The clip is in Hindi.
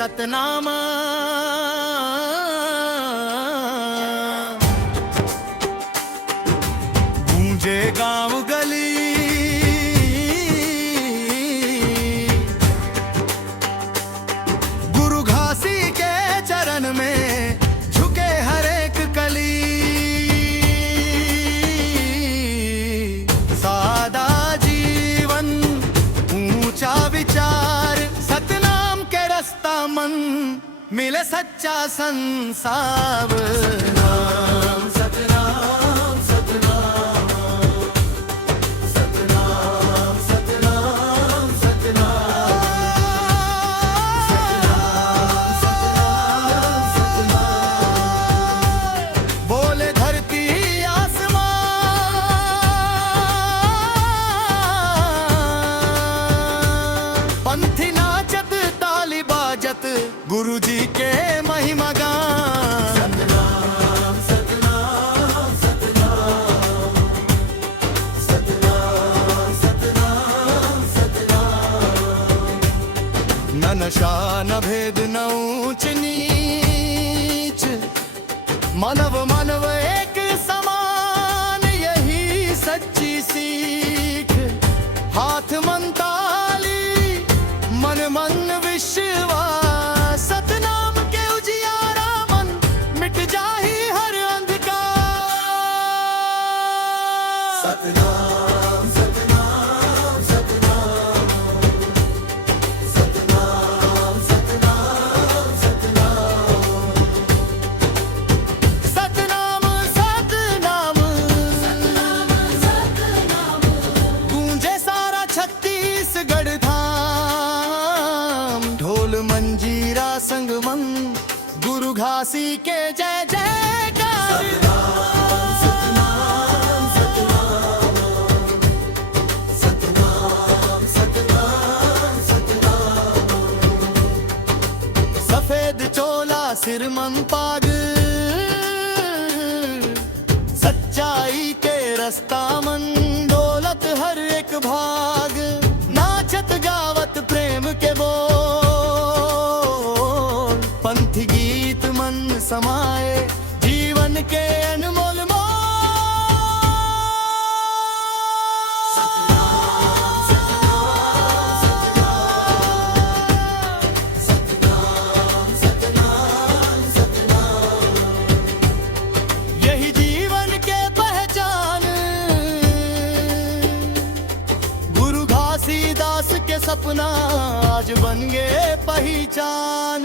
सतनाम। गूंजे गांव गली, गुरु घासी के चरण में झुके हर एक कली। सादा जीवन, ऊंचा विचार, सतनाम के रास्ता मन, मिले सच्चा संसार। सतनाम सतनाम सतनाम सतनाम सतनाम सतनाम सतनाम सतनाम। बोले धरती आसमान, पंथी नाचत ताली बाजत, गुरु जी के महिमा गान। सतनाम सतनाम सतनाम सतनाम सतनाम सतनाम। न नशा न भेद न ऊंच नीच, मानव मानव एक समान, यही सच्ची सीख। हाथ मन ताली, मन मन विश्वास, सतनाम के उजियारा मन, मिट जाही हर अंधकार। सतनाम सतनाम सतनाम सतनाम सतनाम सतनाम सतनाम सतनाम सतनाम। गूंजे सारा छत्तीसगढ़ धाम, ढोल मंजीरा संगमम, गुरु घासी के जय जयकार। सतनाम सतनाम सतनाम सतनाम सतनाम। सफेद चोला सिर मन पाग, सच्चाई के रास्ता मन, दौलत हर एक भाग। नाचत गावत प्रेम के बोल, पंथी गीत मन समाए, जीवन के अनमोल मोल। सतनाम सतनाम सतनाम सतनाम। यही जीवन के पहचान, गुरु घासीदास के सपना आज बन गए पहचान।